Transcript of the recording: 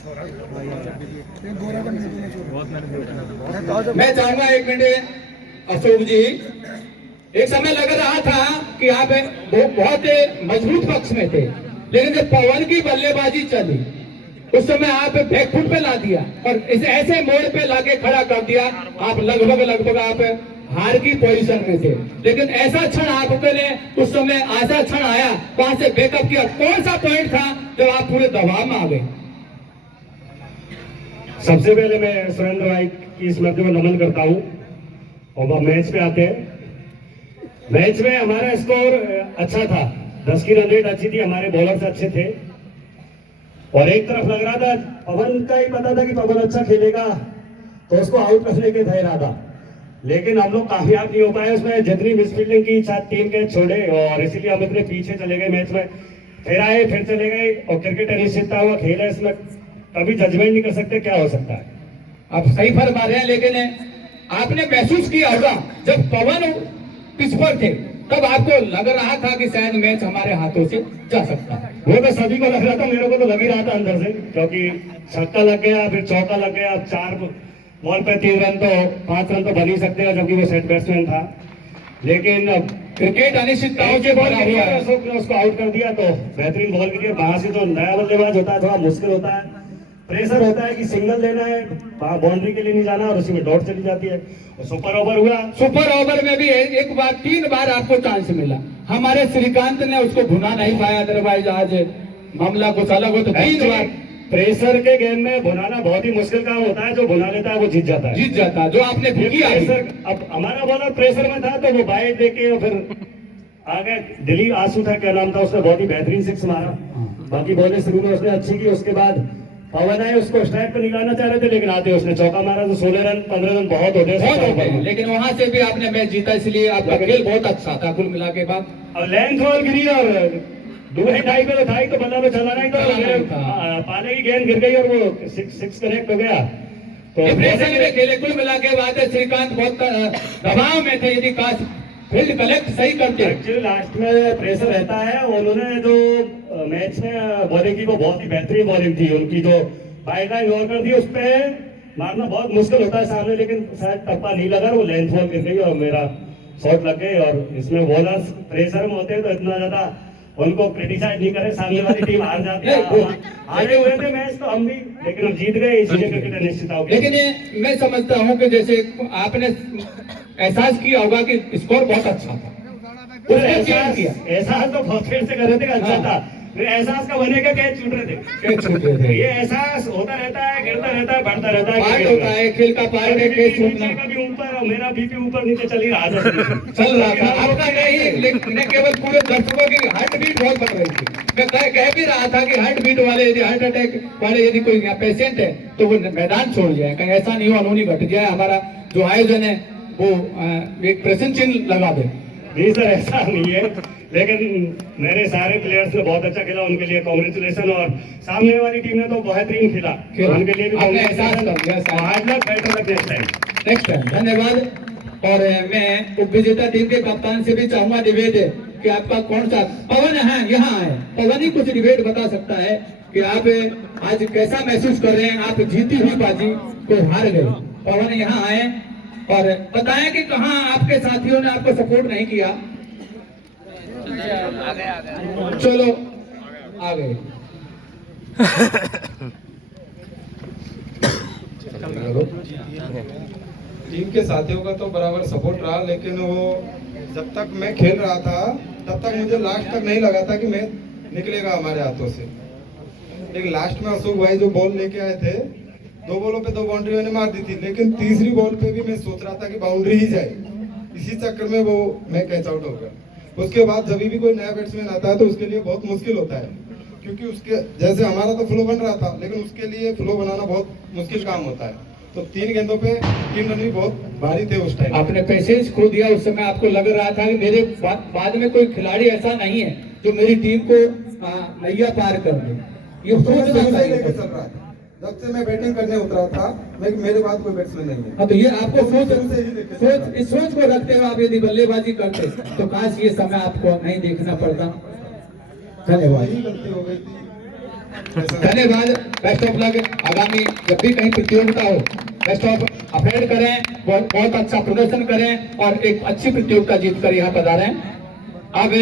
मैं चाहूंगा 1 मिनट अशोक जी, एक समय लग रहा था कि आप बहुत मजबूत पक्ष में थे, लेकिन जब पवन की बल्लेबाजी चली उस समय आप बैकफुट पे ला दिया और इसे ऐसे मोड़ पे लाके खड़ा कर दिया। आप लगभग आप हार की पोजीशन में थे, लेकिन ऐसा क्षण आपके लिए उस समय ऐसा क्षण आया, वहां से बैकअप किया। कौन सा पॉइंट था जब आप पूरे दबाव में आ गए? सबसे पहले मैं सुरेंद्र भाई की स्मृति में नमन करता हूँ और अब मैच पे आते हैं। मैच में हमारा स्कोर अच्छा था, 10 की रन रेट अच्छी थी, हमारे बॉलर्स अच्छे थे और एक तरफ लग रहा था पवन का ही पता था कि पवन अच्छा खेलेगा तो उसको आउट करने के था इरादा, लेकिन हम लोग कामयाब नहीं हो पाए। उसमें जितनी मिसफील्डिंग की 3 कैच छोड़े और इसीलिए हम इतने पीछे चले गए मैच में। फिर आए फिर चले गए और क्रिकेट अनिश्चितता हुआ खेल है, इसमें कभी जजमेंट नहीं कर सकते क्या हो सकता है। आप सही फरमा रहे हैं, लेकिन आपने महसूस किया होगा जब पवन पिच पर थे तब आपको लग रहा था कि शायद मैच हमारे हाथों से जा सकता है। वो तो सभी को लग रहा था, मेरे को तो लग ही रहा था अंदर से, क्योंकि छक्का लग गया फिर चौका लग गया। 4 बॉल पे 3 रन तो 5 रन तो बन ही सकते हैं, जबकि वो सेट बैट्समैन था। लेकिन क्रिकेट अनिश्चितताओं के बॉल अशोक ने उसको आउट कर दिया तो बेहतरीन बॉल गिरी। वहां से तो नया बल्लेबाज होता है, थोड़ा मुश्किल होता है, प्रेशर होता है कि सिंगल लेना है, बाउंड्री के लिए नहीं जाना और उसी में डॉट चली जाती है। और सुपर ओवर हुआ, सुपर ओवर में भी 3 बार आपको चांस मिला, हमारे श्रीकांत ने उसको भुना नहीं पाया, अदरवाइज आज मामला कुछ अलग हो। तो 3 बार प्रेशर के गेम में भुनाना बहुत ही मुश्किल काम होता है, जो भुना लेता है वो जीत जाता है, जो आपने किया। अब हमारा बॉलर प्रेशर में था तो वो बाइट देके और फिर आगे दिलीप आंसू था, क्या नाम था, उसने बहुत ही बेहतरीन 6 मारा। बाकी बॉलें शुरू में उसने अच्छी की, उसके बाद पवन आए उसको स्ट्राइक पर निकालना चाह रहे थे, लेकिन आते उसने चौका मारा तो 16 रन 15 रन बहुत होते हैं, लेकिन वहां से भी आपने मैच जीता, इसलिए आपका खेल बहुत अच्छा था कुल मिला के बाद। और लेंथ बॉल गिरी और 2.5 पे था तो बल्ला में चलाना ही तो पाले की गेंद गिर गई और वो 6 कनेक्ट हो गया। तो खेले कुल मिला के बाद श्रीकांत बहुत दबाव में थे, यदि काश फील्ड कलेक्ट सही करते। एक्चुअली लास्ट में प्रेशर रहता है, उन्होंने जो मैच में बॉलिंग की वो बहुत ही बेहतरीन बॉलिंग थी उनकी, जो बाइक लाइन ओवर कर दी उस पे मारना बहुत मुश्किल होता है सामने, लेकिन शायद टप्पा नहीं लगा, वो लेंथ बॉल गिर गई और मेरा शॉट लग गई। और इसमें बॉलर्स प्रेशर में होते हैं तो इतना ज्यादा उनको क्रिटिसाइज नहीं करे, सामने वाली टीम हार जाती है। हारे हुए थे मैच तो हम भी, लेकिन हम जीत गए, इसलिए क्रिकेट अनिश्चित हो गया। लेकिन मैं समझता हूँ कि जैसे आपने एहसास किया होगा कि स्कोर बहुत अच्छा था, एहसास तो बहुत देर से कर रहे थे अच्छा था, एहसास का बनेगा कैच छूट रहे थे। ये एहसास होता रहता है, गिरता रहता है, बढ़ता रहता है, पार्ट होता है खेल का, पार्ट है कैच छूटना। कभी ऊपर और मेरा बीपी ऊपर नीचे चल ही रहा था, चल रहा था आपका नहीं, लेकिन केवल पूरे दर्शकों की हार्ट बीट बहुत बढ़ रही थी। मैं कह भी रहा था कि हार्ट बीट वाले, यदि हार्ट अटैक वाले यदि कोई पेशेंट है तो वो मैदान छोड़ जाए, कहीं ऐसा नहीं हो अनहोनी घट जाए, हमारा जो आयोजन है वो एक प्रश्न चिन्ह लगा दे। नहीं सर, ऐसा नहीं है, लेकिन मेरे सारे प्लेयर्स ने बहुत अच्छा खेला, उनके लिए कांग्रेचुलेशन। और सामने वाली टीम ने तो बेहतरीन खेला, उनके लिए भी एहसास कर दिया। Hard luck, better luck next time. धन्यवाद। और मैं उपविजेता टीम के कप्तान से भी चाहूंगा डिबेट कि आपका कौन सा पवन है यहाँ है, पवन ही कुछ डिबेट बता सकता है कि आप आज कैसा महसूस कर रहे हैं। आप जीती हुई बाजी को हार गए, पवन यहाँ आए और बताएं कि कहाँ आपके साथियों ने आपको सपोर्ट नहीं किया। चलो आ गए। टीम के साथियों का तो बराबर सपोर्ट रहा, लेकिन वो जब तक मैं खेल रहा था तब तक मुझे लास्ट तक नहीं लगा था कि मैच निकलेगा हमारे हाथों से। लेकिन लास्ट में अशोक भाई जो बॉल लेके आए थे, 2 बॉलों पे 2 बाउंड्री मैंने मार दी थी, लेकिन तीसरी बॉल पे भी मैं सोच रहा था कि बाउंड्री ही जाए, इसी चक्कर में वो मैं कैच आउट हो गया। उसके बाद जब भी कोई नया बैट्समैन आता है तो उसके लिए बहुत मुश्किल होता है, क्योंकि उसके जैसे हमारा तो फ्लो बन रहा था, लेकिन उसके लिए फ्लो बनाना बहुत मुश्किल काम होता है। तो 3 गेंदों पे 3 रन भी बहुत भारी थे उस टाइम। आपने पेशेंस खो दिया, उस समय आपको लग रहा था कि मेरे बाद में कोई खिलाड़ी ऐसा नहीं है जो मेरी टीम को नैया पार कर दे। ये सोच लेके चल रहा था, जब से मैं बैटिंग करने उतरा था, मेरे बाद कोई बैट्समैन नहीं है। हाँ, तो ये आपको इस सोच को रखते हुए आप यदि बल्लेबाजी करते तो काश ये समय आपको नहीं देखना पड़ता। धन्यवाद। गलती हो गई थी धन्यवाद। Best of luck. आगामी जब भी कहीं प्रतियोगिता हो बेस्ट ऑफ अफेयर करें, बहुत अच्छा प्रदर्शन करें और एक अच्छी प्रतियोगिता जीत कर यहाँ पधारें। अब